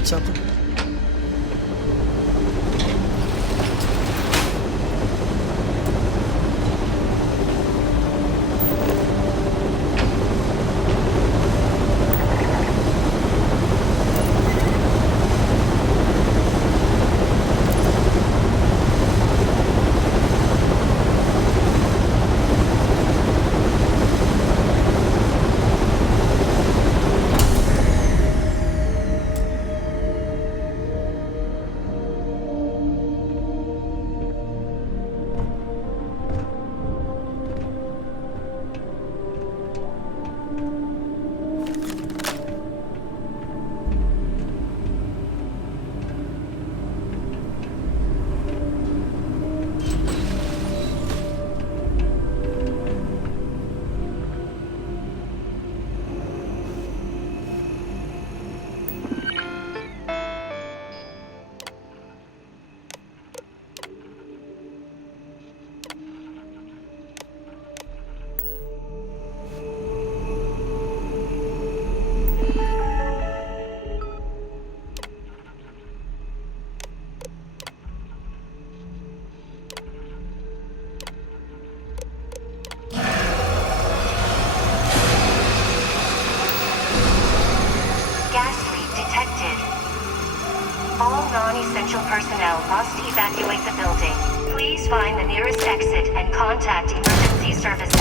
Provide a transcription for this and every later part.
Need something? All non-essential personnel must evacuate the building. Please find the nearest exit and contact emergency services.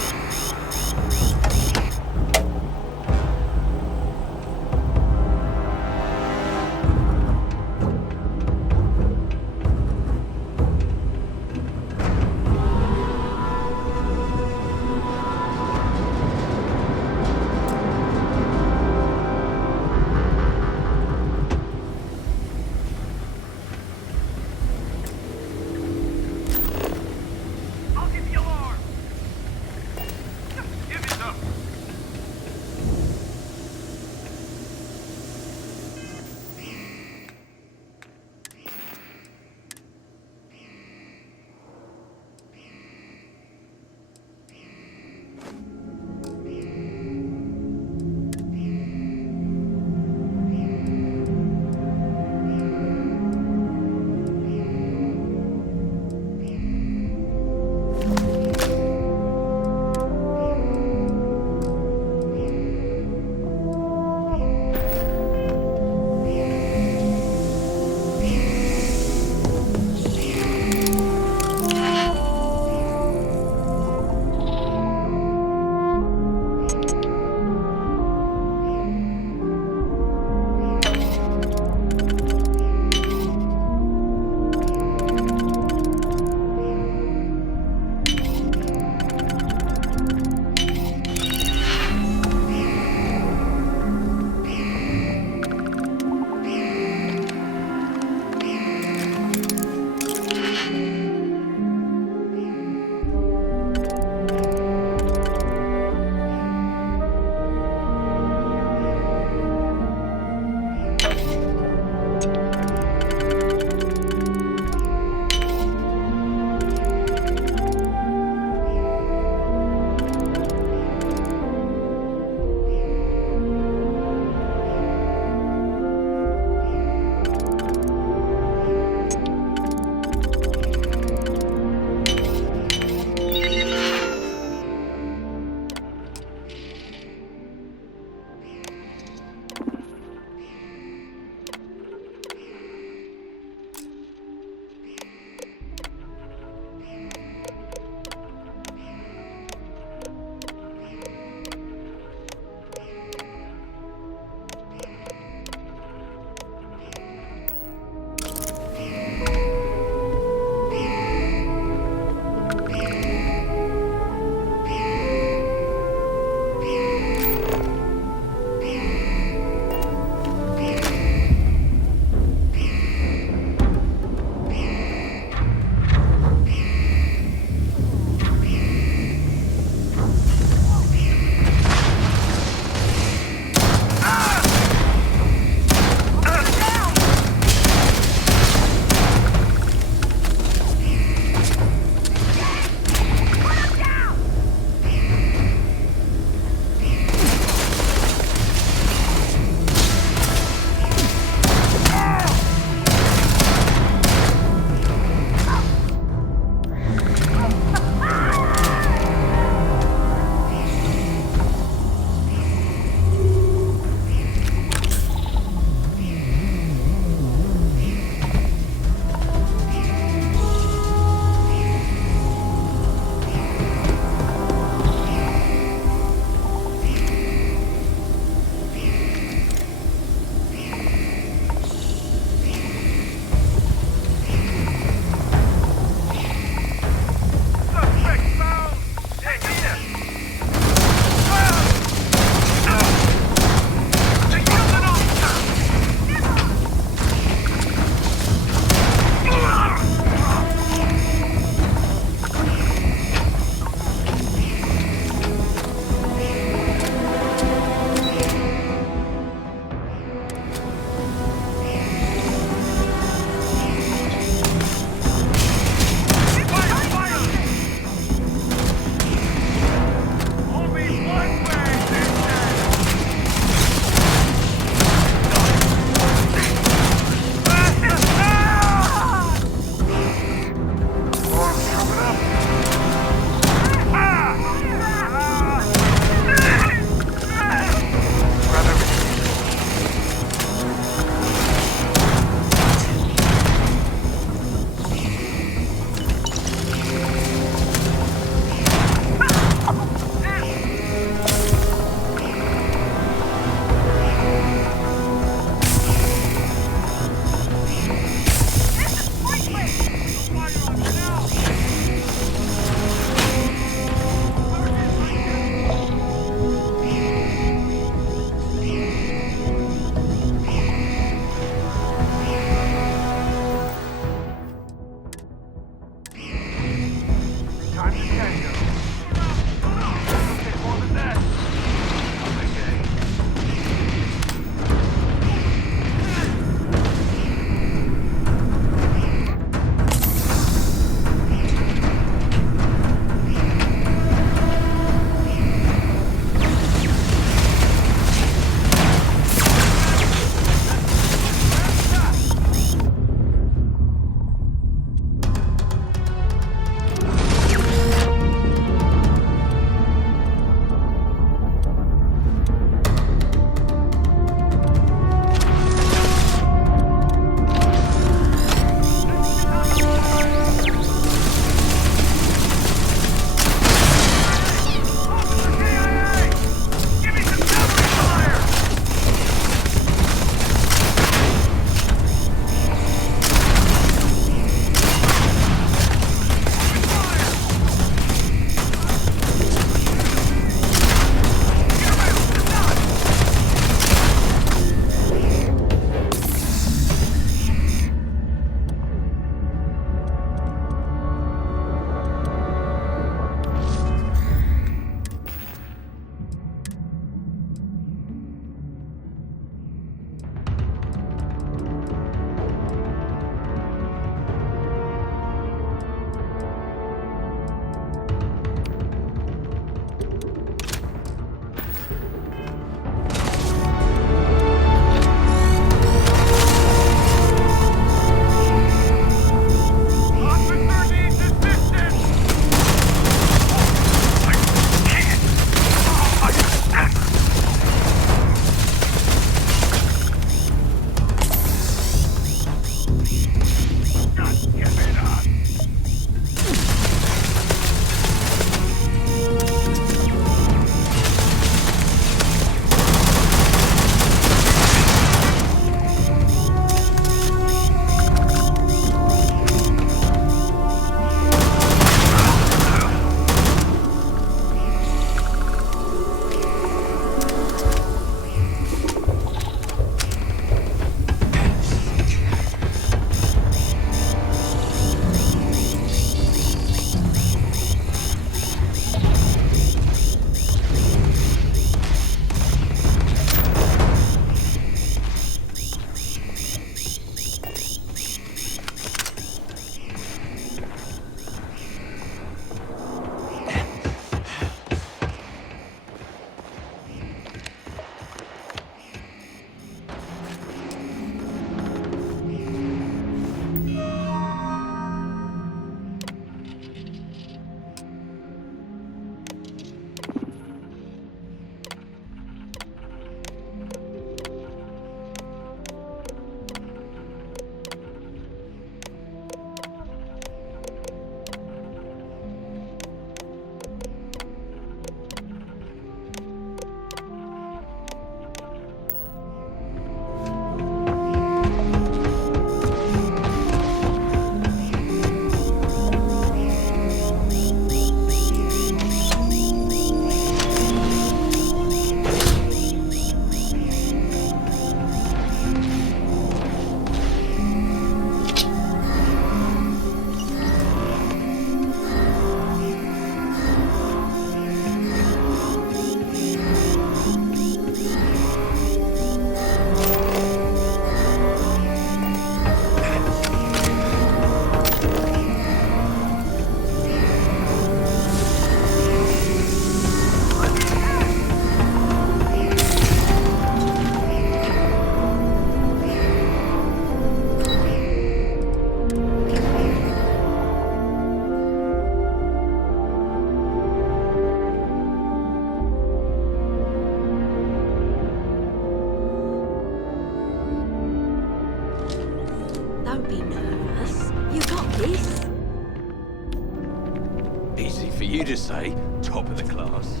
You just say, top of the class.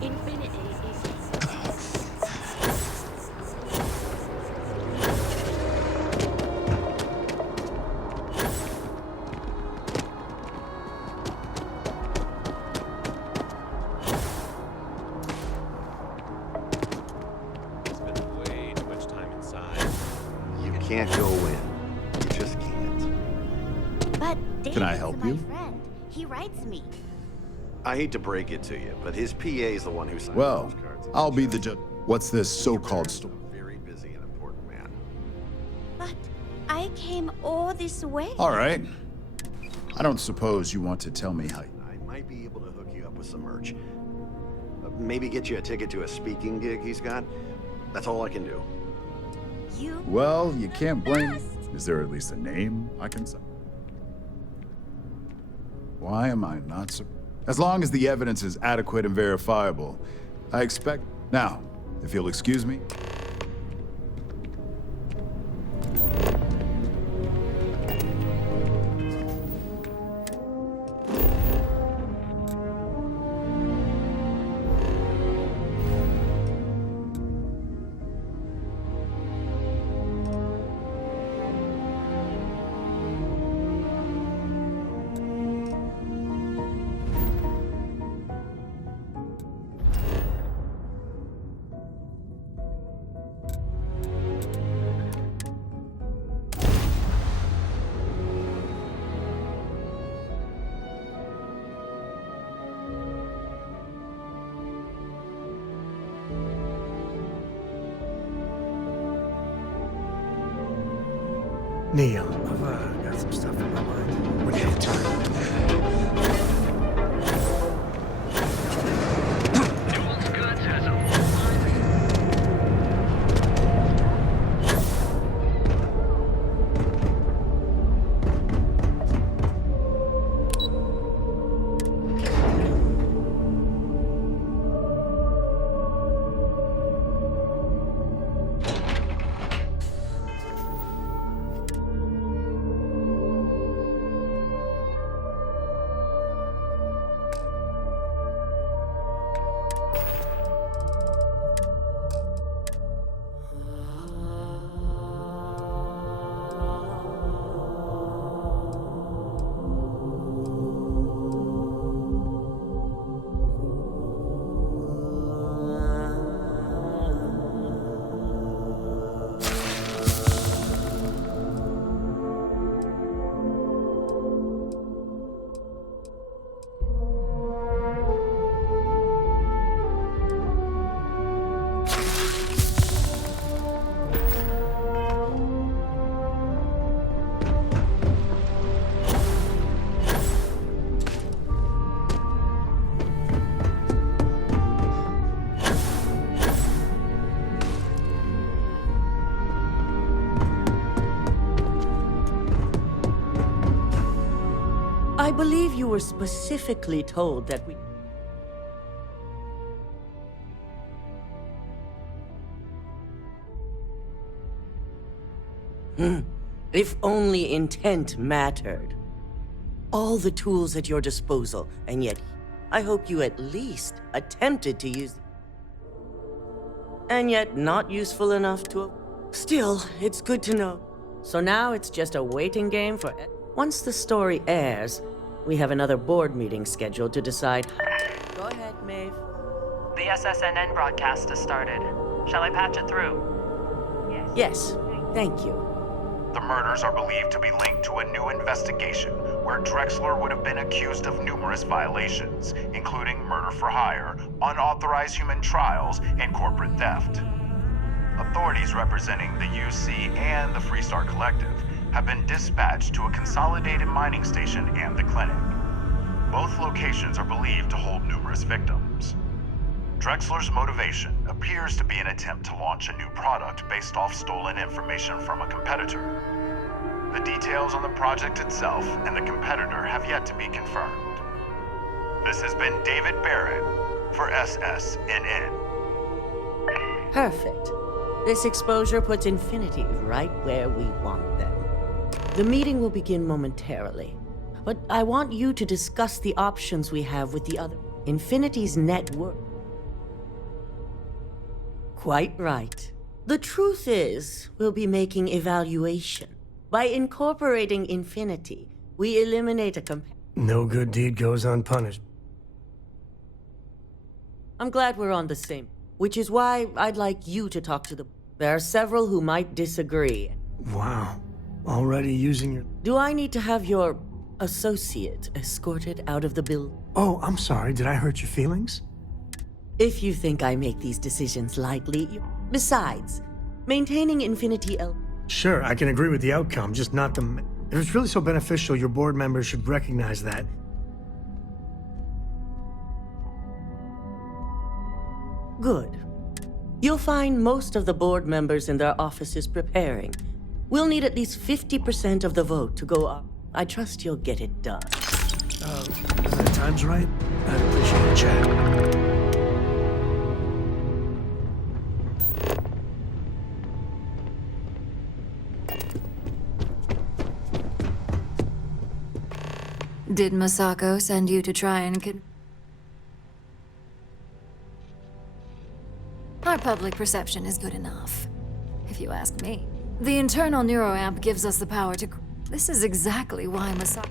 Infinity is... Spent way too much time inside. You can't go in. You just can't. But Can I David's help my you? friend. He writes me. I hate to break it to you, but his PA is the one who signed Well, those cards. I'll be the judge. What's this so-called story? Very busy and important man. But I came all this way. All right. I don't suppose you want to tell me how... I might be able to hook you up with some merch. Maybe get you a ticket to a speaking gig he's got. That's all I can do. You Well, you can't blame... must. Is there at least a name I can say? Why am I not so... As long as the evidence is adequate and verifiable, I expect... Now, if you'll excuse me... Neil, I've got some stuff in my mind. What do you have time? I believe you were specifically told that we... If only intent mattered. All the tools at your disposal, and yet I hope you at least attempted to use... And yet not useful enough to... Still, it's good to know. So now it's just a waiting game for... Once the story airs, we have another board meeting scheduled to decide... Go ahead, Maeve. The SSNN broadcast has started. Shall I patch it through? Yes, thank you. The murders are believed to be linked to a new investigation where Drexler would have been accused of numerous violations, including murder for hire, unauthorized human trials, and corporate theft. Authorities representing the UC and the Freestar Collective have been dispatched to a consolidated mining station and the clinic. Both locations are believed to hold numerous victims. Drexler's motivation appears to be an attempt to launch a new product based off stolen information from a competitor. The details on the project itself and the competitor have yet to be confirmed. This has been David Barrett for SSNN. Perfect. This exposure puts Infinity right where we want them. The meeting will begin momentarily, but I want you to discuss the options we have with the other. Infinity's net worth. Quite right. The truth is, we'll be making evaluation. By incorporating Infinity, we eliminate a No good deed goes unpunished. I'm glad we're on the same, which is why I'd like you to talk to the... There are several who might disagree. Wow. Already using your... Do I need to have your associate escorted out of the building? Oh, I'm sorry. Did I hurt your feelings? If you think I make these decisions lightly... Besides, maintaining Infinity L... Sure, I can agree with the outcome, just not the... If it's really so beneficial, your board members should recognize that. Good. You'll find most of the board members in their offices preparing. We'll need at least 50% of the vote to go up. I trust you'll get it done. When the time's right, I'd appreciate a chat. Did Masako send you to try and Our public perception is good enough, if you ask me. The internal neuroamp gives us the power to... This is exactly why Masako...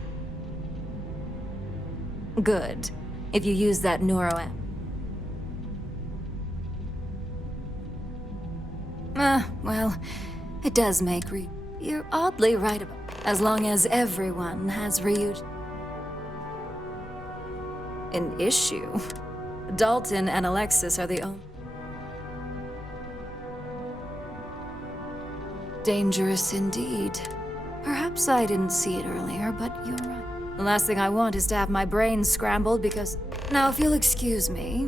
Good. If you use that neuroamp. Well, it does make You're oddly right about... As long as everyone has an issue. Dalton and Alexis are the only... Dangerous indeed. Perhaps I didn't see it earlier, but you're right. The last thing I want is to have my brain scrambled because... Now, if you'll excuse me,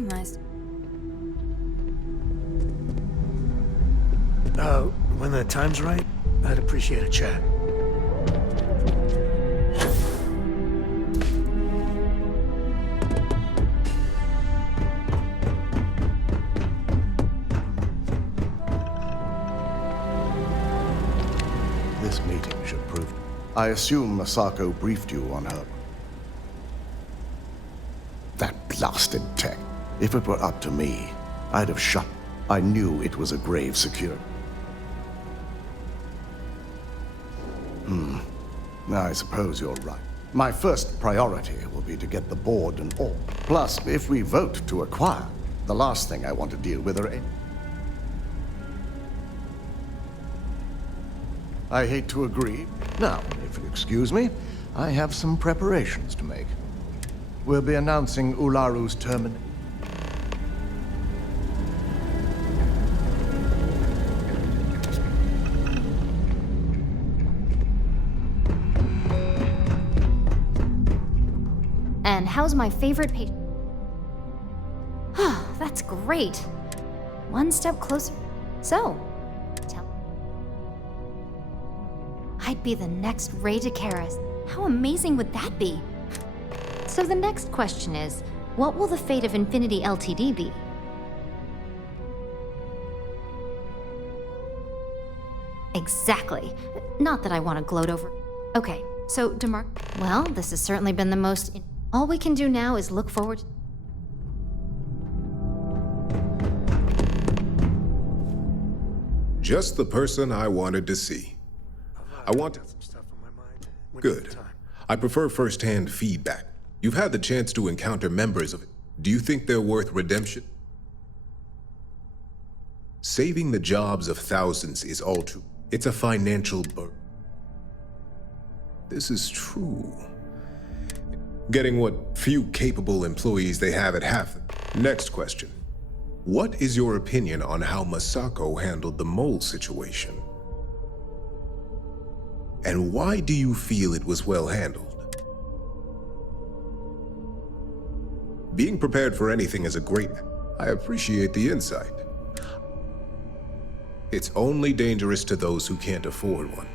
When the time's right, I'd appreciate a chat. This meeting should prove... I assume Masako briefed you on her... That blasted tech. If it were up to me, I'd have shut... I knew it was a grave secure. I suppose you're right. My first priority will be to get the board and all. Plus, if we vote to acquire, the last thing I want to deal with are... I hate to agree. Now, if you'll excuse me, I have some preparations to make. We'll be announcing Ularu's termination. And how's my favorite patient? That's great. One step closer. So, I'd be the next Ray DeCaris. How amazing would that be? So the next question is, what will the fate of Infinity Ltd be? Exactly. Not that I want to gloat over. Okay, so DeMarc... Well, this has certainly been the most... All we can do now is look forward... Just the person I wanted to see. I want... Good. I prefer first-hand feedback. You've had the chance to encounter members of it. Do you think they're worth redemption? Saving the jobs of thousands is all too... It's a financial burden. This is true. Getting what few capable employees they have at half... Next question. What is your opinion on how Masako handled the mole situation? And why do you feel it was well handled? Being prepared for anything is a great... I appreciate the insight. It's only dangerous to those who can't afford one.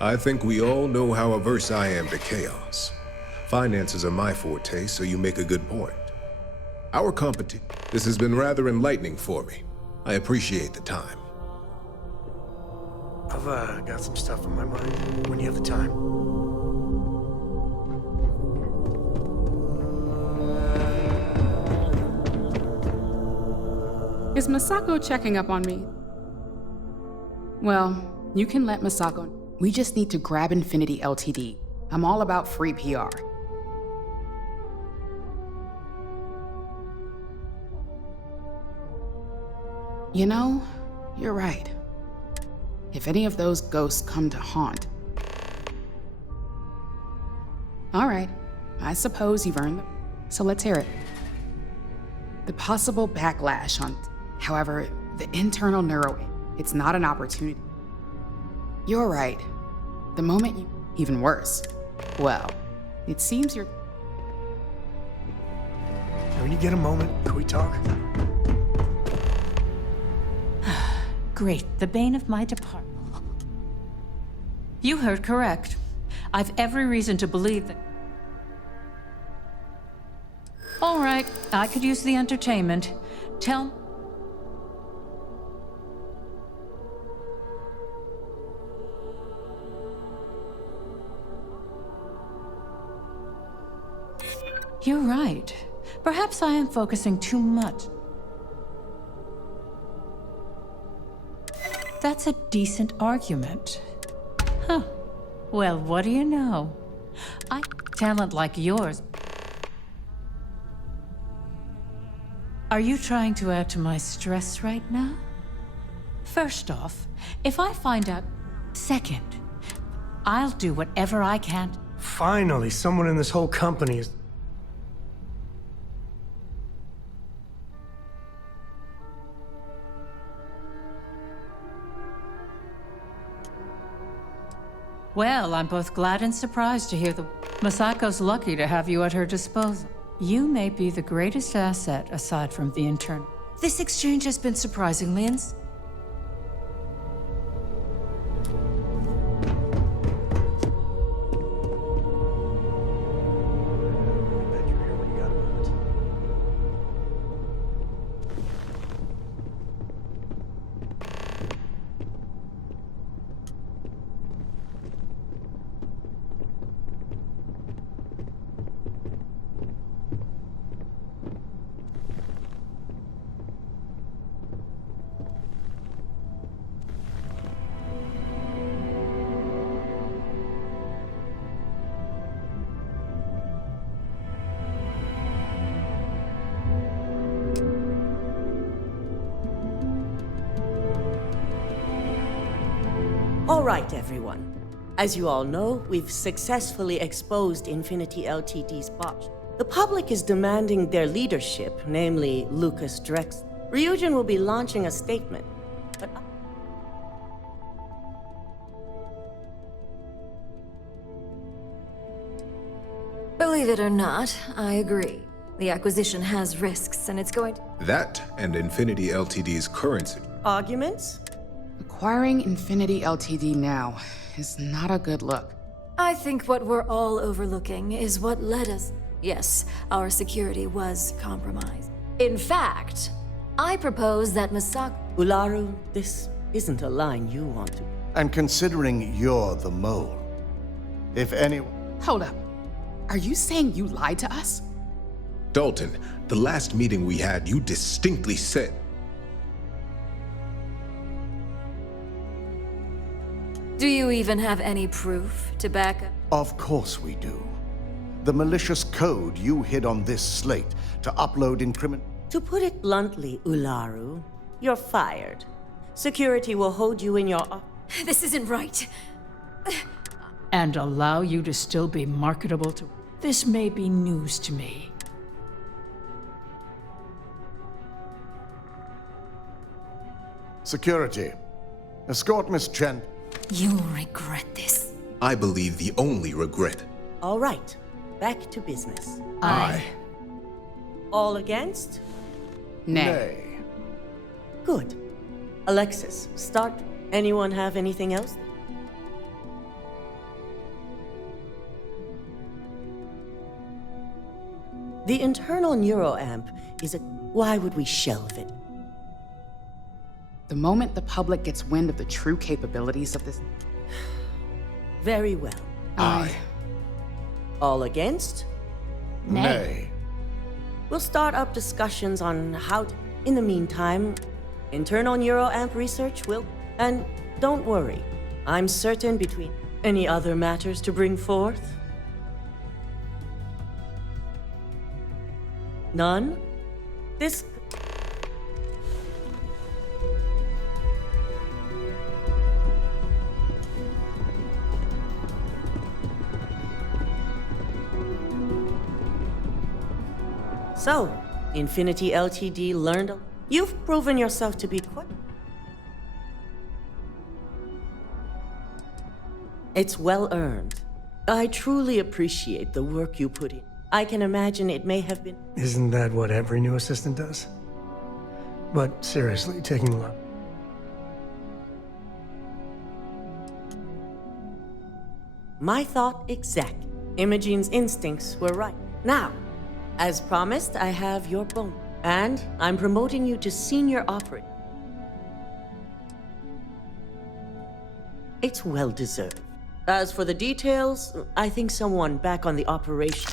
I think we all know how averse I am to chaos. Finances are my forte, so you make a good point. Our competition... This has been rather enlightening for me. I appreciate the time. I've got some stuff on my mind. When you have the time. Is Masako checking up on me? Well, you can let Masako. We just need to grab Infinity Ltd. I'm all about free PR. You know, you're right. If any of those ghosts come to haunt. All right, I suppose you've earned them. So let's hear it. The possible backlash on. However, the internal neuro, it's not an opportunity. You're right. The moment you. Even worse. Well, it seems you're. When you get a moment, can we talk? Great, the bane of my department. You heard correct. I've every reason to believe that. All right, I could use the entertainment. Tell. You're right. Perhaps I am focusing too much. That's a decent argument. Huh. Well, what do you know? Talent like yours. Are you trying to add to my stress right now? First off, if I find out. Second, I'll do whatever I can. Finally, someone in this whole company is. Well, I'm both glad and surprised to hear Masako's lucky to have you at her disposal. You may be the greatest asset aside from the internal. This exchange has been surprisingly All right, everyone. As you all know, we've successfully exposed Infinity Ltd's botch. The public is demanding their leadership, namely Lucas Drex. Ryujin will be launching a statement, but Believe it or not, I agree. The acquisition has risks, and it's going to. That and Infinity Ltd's currency. Arguments? Acquiring Infinity Ltd now is not a good look. I think what we're all overlooking is what led us. Yes, our security was compromised. In fact, I propose that Masako. Ularu, this isn't a line you want to. And considering you're the mole, if any. Hold up. Are you saying you lied to us? Dalton, the last meeting we had, you distinctly said. Do you even have any proof to back up? Of course we do. The malicious code you hid on this slate to upload To put it bluntly, Ularu, you're fired. Security will hold you in your. This isn't right. And allow you to still be marketable to. This may be news to me. Security. Escort Miss Chen. You'll regret this. I believe the only regret. All right, back to business. Aye. All against? Nay. Good. Alexis, start. Anyone have anything else? The internal neuroamp is a. Why would we shelve it? The moment the public gets wind of the true capabilities of this... Very well. Aye. All against? Nay. We'll start up discussions on how to... In the meantime, internal neuroamp research will... And don't worry, I'm certain between any other matters to bring forth. None? This... So, Infinity Ltd. learned... You've proven yourself to be quite... It's well earned. I truly appreciate the work you put in. I can imagine it may have been... Isn't that what every new assistant does? But seriously, taking a look. My thought exact. Imogene's instincts were right. Now, as promised, I have your bone. And I'm promoting you to senior operator. It's well deserved. As for the details, I think someone back on the operation...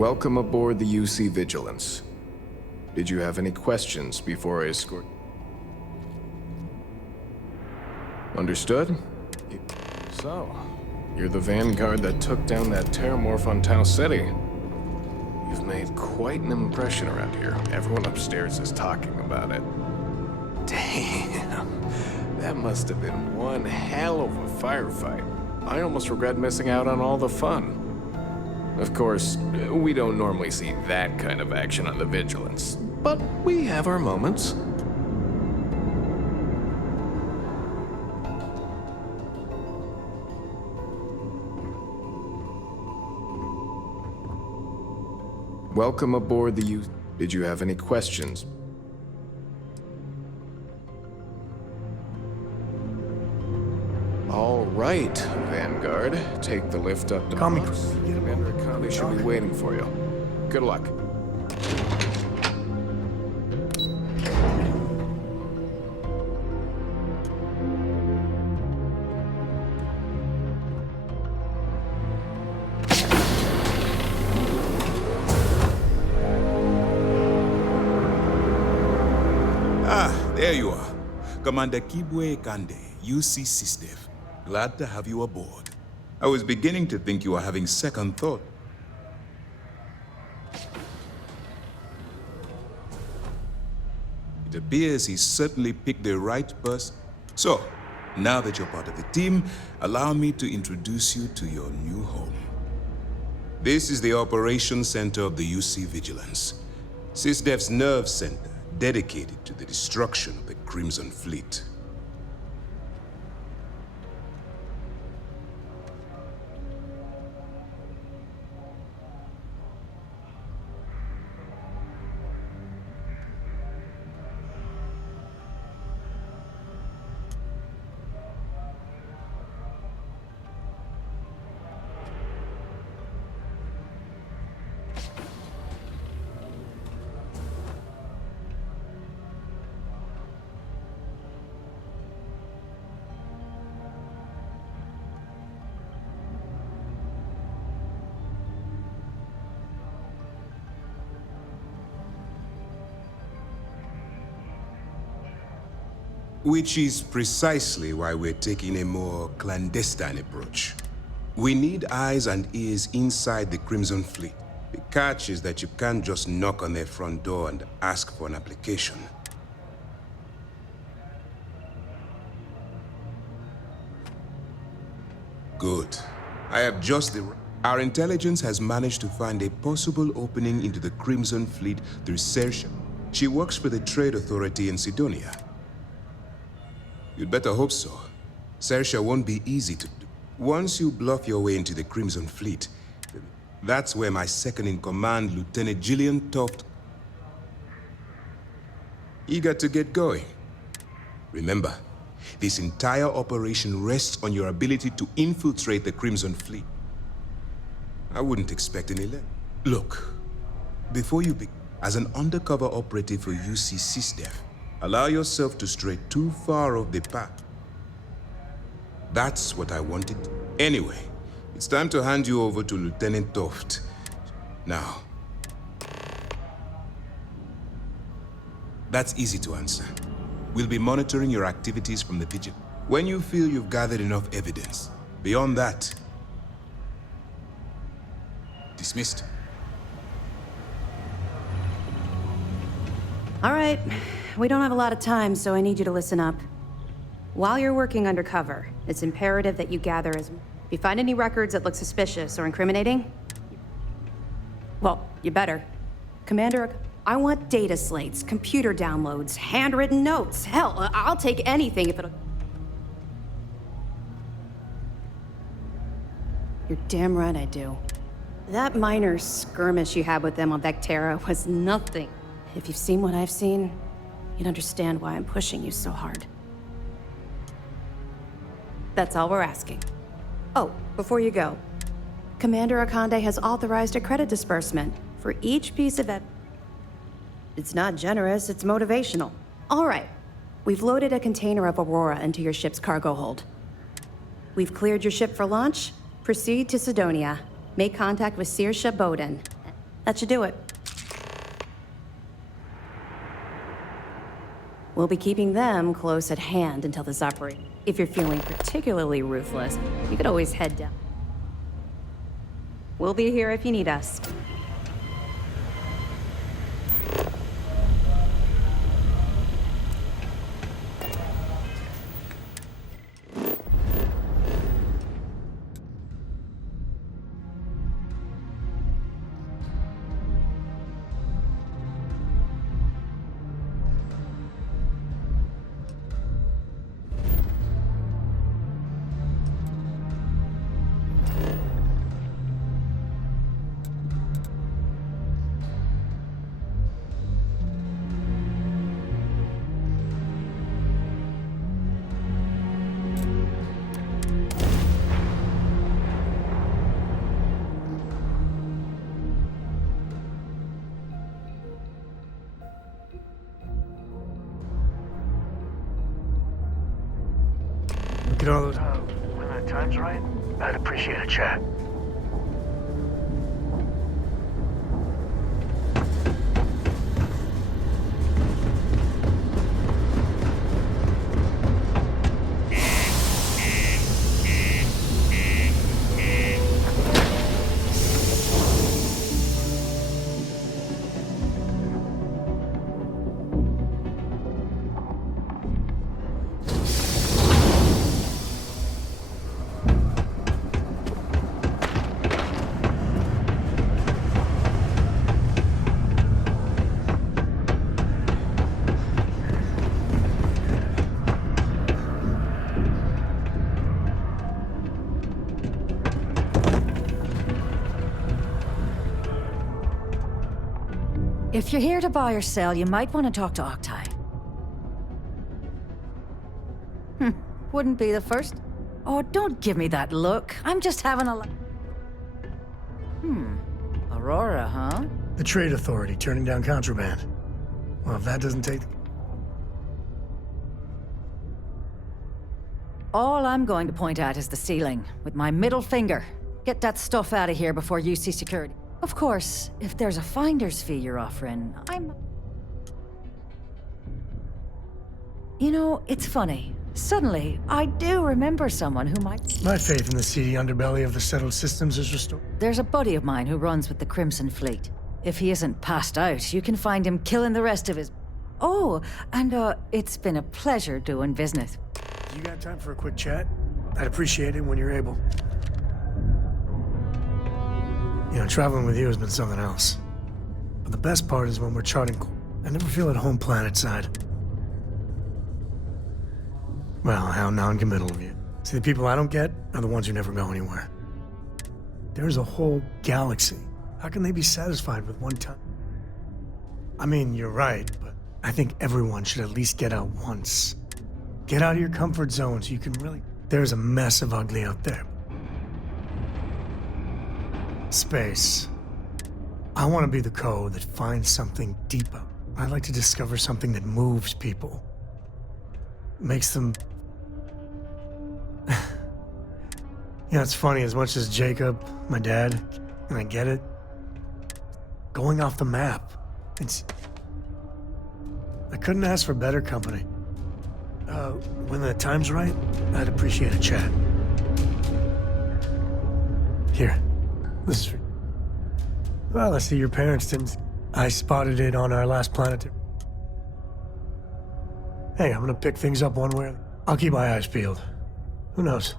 Welcome aboard the UC Vigilance. Did you have any questions before I escort? Understood? So, you're the vanguard that took down that terramorph on Tau City. You've made quite an impression around here. Everyone upstairs is talking about it. Damn, that must have been one hell of a firefight. I almost regret missing out on all the fun. Of course, we don't normally see that kind of action on the Vigilance, but we have our moments. Welcome aboard the U. Did you have any questions? All right, Vanguard. Take the lift up to Call me. Commander Conley should be waiting for you. Good luck. There you are. Commander Kibwe Kande, UC SysDev. Glad to have you aboard. I was beginning to think you were having second thought. It appears he certainly picked the right person. So, now that you're part of the team, allow me to introduce you to your new home. This is the Operations Center of the UC Vigilance, SysDev's nerve center, dedicated to the destruction of the Crimson Fleet. Which is precisely why we're taking a more clandestine approach. We need eyes and ears inside the Crimson Fleet. The catch is that you can't just knock on their front door and ask for an application. Good. I have just the... Our intelligence has managed to find a possible opening into the Crimson Fleet through Sersha. She works for the Trade Authority in Sidonia. You'd better hope so. Sersha won't be easy to do. Once you bluff your way into the Crimson Fleet, that's where my second-in-command, Lieutenant Gillian Toft, eager to get going. Remember, this entire operation rests on your ability to infiltrate the Crimson Fleet. I wouldn't expect any less. Look, before you begin, as an undercover operative for UC SysDev, allow yourself to stray too far off the path. That's what I wanted. Anyway, it's time to hand you over to Lieutenant Toft. Now, that's easy to answer. We'll be monitoring your activities from the Vigil. When you feel you've gathered enough evidence, beyond that, dismissed. All right. We don't have a lot of time, so I need you to listen up. While you're working undercover, it's imperative that you gather as... If you find any records that look suspicious or incriminating, well, you better. Commander, I want data slates, computer downloads, handwritten notes. Hell, I'll take anything if it'll... You're damn right I do. That minor skirmish you had with them on Vectera was nothing. If you've seen what I've seen, you'd understand why I'm pushing you so hard. That's all we're asking. Oh, before you go, Commander Akande has authorized a credit disbursement for each piece of it. It's not generous, it's motivational. All right, we've loaded a container of Aurora into your ship's cargo hold. We've cleared your ship for launch. Proceed to Sidonia. Make contact with Saoirse Bowden. That should do it. We'll be keeping them close at hand until this operation. If you're feeling particularly ruthless, you could always head down. We'll be here if you need us. Look at all those. When the time's right, I'd appreciate a chat. If you're here to buy or sell, you might want to talk to Octai. Wouldn't be the first. Oh, don't give me that look. I'm just having a Aurora, huh? The Trade Authority turning down contraband. Well, if that doesn't take... All I'm going to point at is the ceiling, with my middle finger. Get that stuff out of here before you see security. Of course, if there's a finder's fee you're offering, You know, it's funny. Suddenly, I do remember someone who might... My faith in the seedy underbelly of the settled systems is restored. There's a buddy of mine who runs with the Crimson Fleet. If he isn't passed out, you can find him killing the rest of his... Oh, and it's been a pleasure doing business. You got time for a quick chat? I'd appreciate it when you're able. You know, traveling with you has been something else. But the best part is when we're charting... I never feel at home planet-side. Well, how non-committal of you. See, the people I don't get are the ones who never go anywhere. There's a whole galaxy. How can they be satisfied with one time? I mean, you're right, but I think everyone should at least get out once. Get out of your comfort zone so you can really... There's a mess of ugly out there. Space. I want to be the code that finds something deeper. I'd like to discover something that moves people. Makes them... You know, it's funny, as much as Jacob, my dad, and I get it, going off the map, I couldn't ask for better company. When the time's right, I'd appreciate a chat. Here, this is for... Well, I see your parents didn't... I spotted it on our last planetary. Hey, I'm gonna pick things up one way. I'll keep my eyes peeled. Who knows?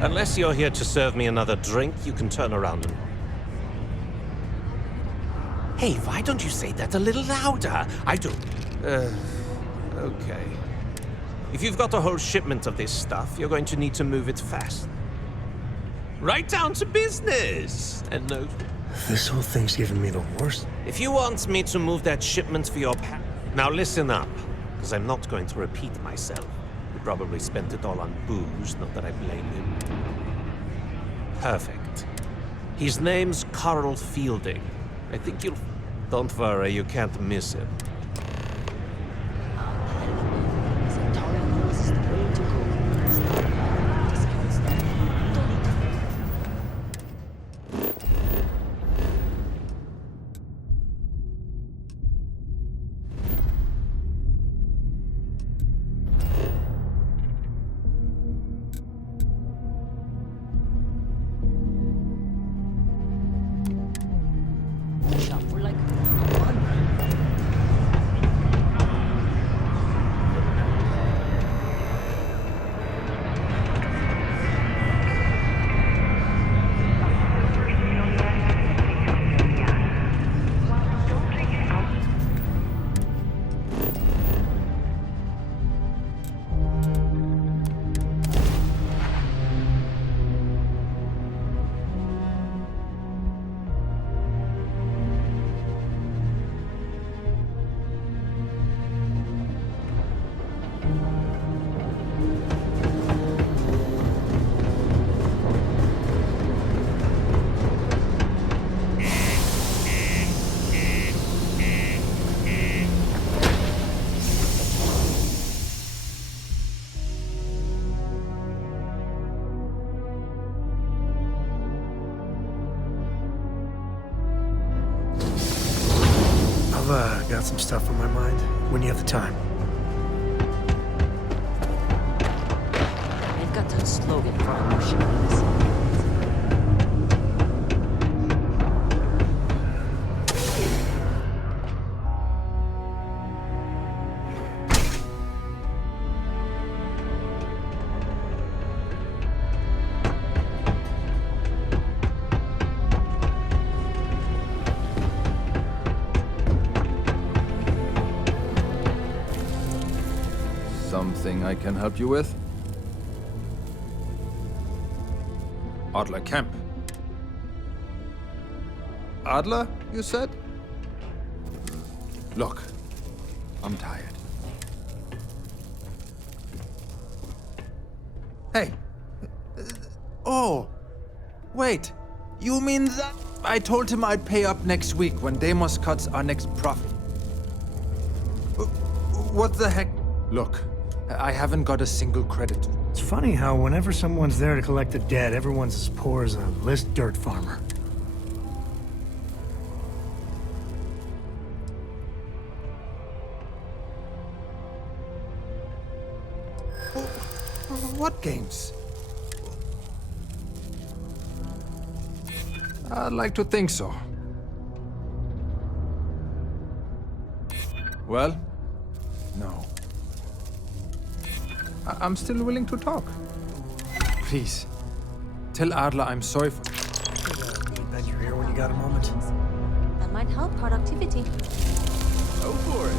Unless you're here to serve me another drink, you can turn around and... Hey, why don't you say that a little louder? I don't... Okay. If you've got a whole shipment of this stuff, you're going to need to move it fast. Right down to business! And no... This whole thing's giving me the worst. If you want me to move that shipment for your now listen up, because I'm not going to repeat myself. You probably spent it all on booze, not that I blame him. Perfect. His name's Carl Fielding. I think you'll... Don't worry, you can't miss him. I've got some stuff on my mind. When you have the time. I've got a slogan for our machines. Something I can help you with? Adler Camp. Adler, you said? Look, I'm tired. Hey. Oh. Wait. You mean that? I told him I'd pay up next week when Deimos cuts our next profit. What the heck? Look. I haven't got a single credit. It's funny how whenever someone's there to collect the debt, everyone's as poor as a list dirt farmer. What games? I'd like to think so. Well, no. I'm still willing to talk. Please, tell Adler I'm sorry for... Bet you're here when you got a moment. That might help productivity. Go for it.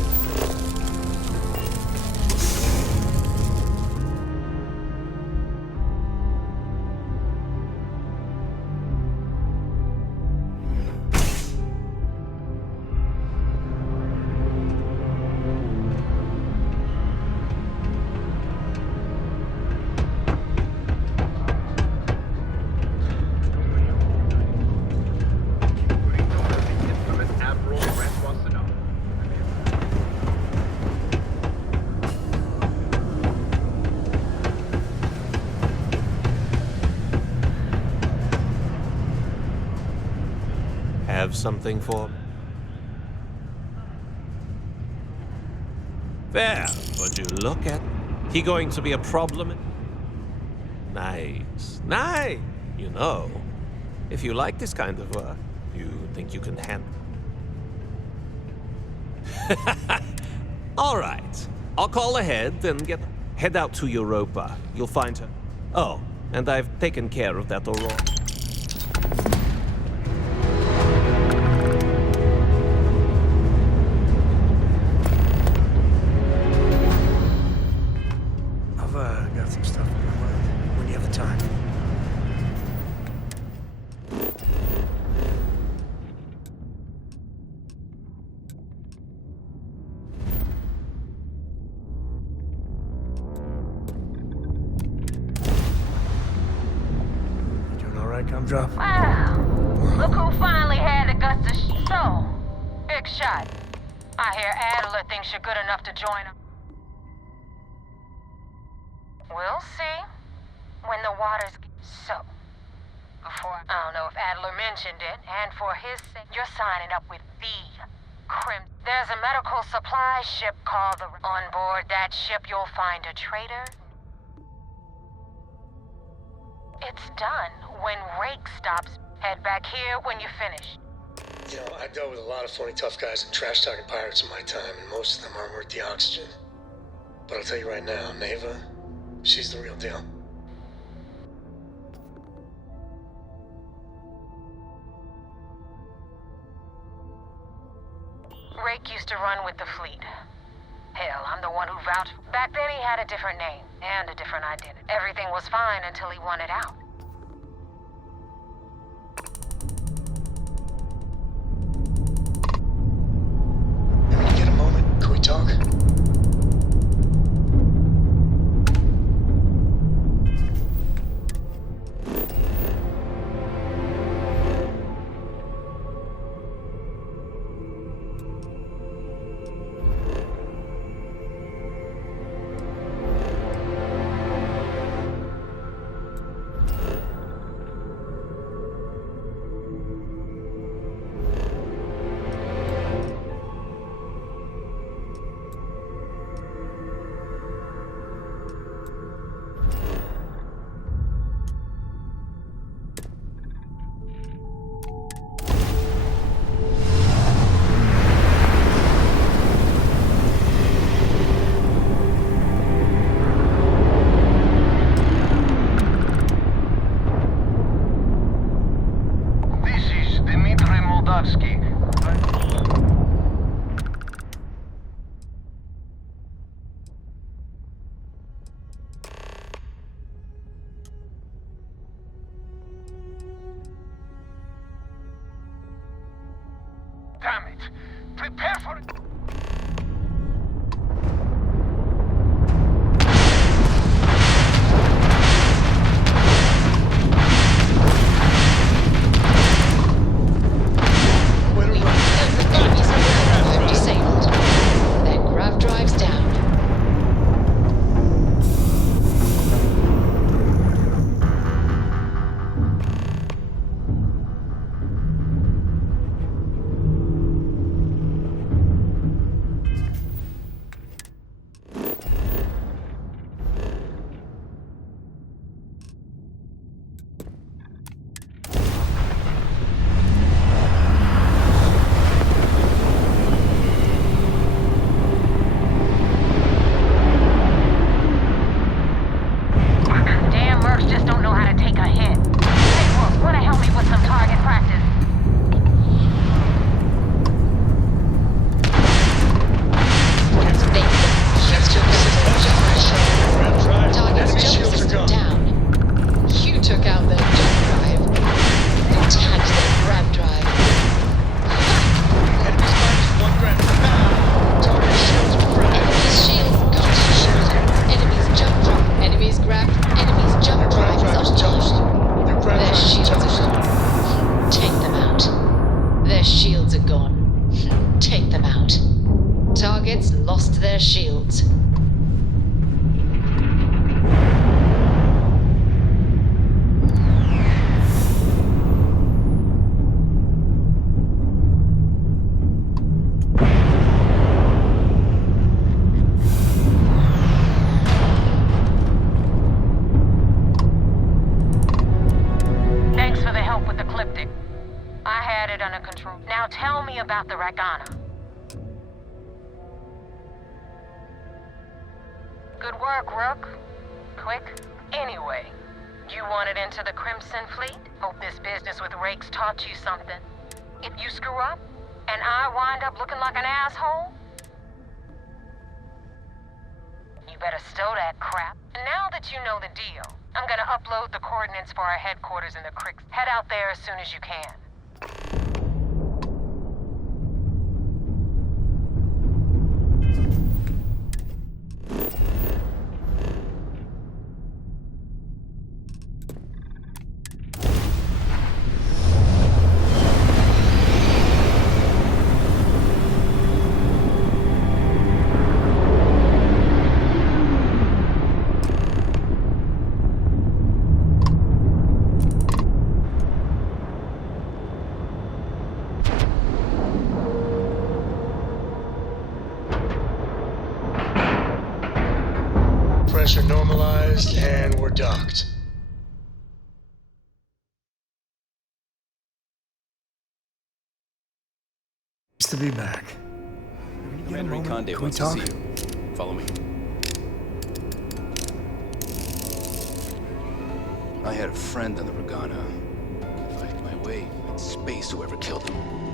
Have something for me? There, would you look at... He going to be a problem? Nice. Nice! You know, if you like this kind of work, you think you can handle... All right. I'll call ahead and head out to Europa. You'll find her. Oh, and I've taken care of that Aurora. Jump drop. Wow. Look who finally had the guts to So, big shot. I hear Adler thinks you're good enough to join him. We'll see. When the waters so. Before, I don't know if Adler mentioned it, and for his sake, you're signing up with the Crimson. There's a medical supply ship called the... On board that ship, you'll find a trader. It's done when Rake stops. Head back here when you finish. You know, I dealt with a lot of phony tough guys and trash-talking pirates in my time, and most of them aren't worth the oxygen. But I'll tell you right now, Neva, she's the real deal. Rake used to run with the fleet. Hell, I'm the one who vouched. Back then he had a different name and a different identity. Everything was fine until he wanted out. Can you get a moment? Can we talk? Damn it! Prepare for it! Disabled. Their grav drives down. Damn mercs just don't know how to take a hit. Hey, Brooke, wanna help me with some target practice? Target's jump system down. You took out their jump drive. You tagged their grab drive. Enemy's shield got enemy's jump drive. Enemy's grab. Enemy's jump drive is untouched. Their shields are gone. Take them out. Their shields are gone. Take them out. Targets lost their shields. Thanks for the help with the Cliptic. I had it under control. Now tell me about the Ragana. Good work, Rook. Quick. Anyway, you wanted into the Crimson Fleet? Hope this business with Rake's taught you something. If you screw up, and I wind up looking like an asshole, you better stow that crap. Now that you know the deal, I'm gonna upload the coordinates for our headquarters in the creeks. Head out there as soon as you can. pressure normalized, and we're docked. Nice to be back. Commander Conde Can we wants to talk? see you. Follow me. I had a friend on the Regana. Fighting my way in space, whoever killed him.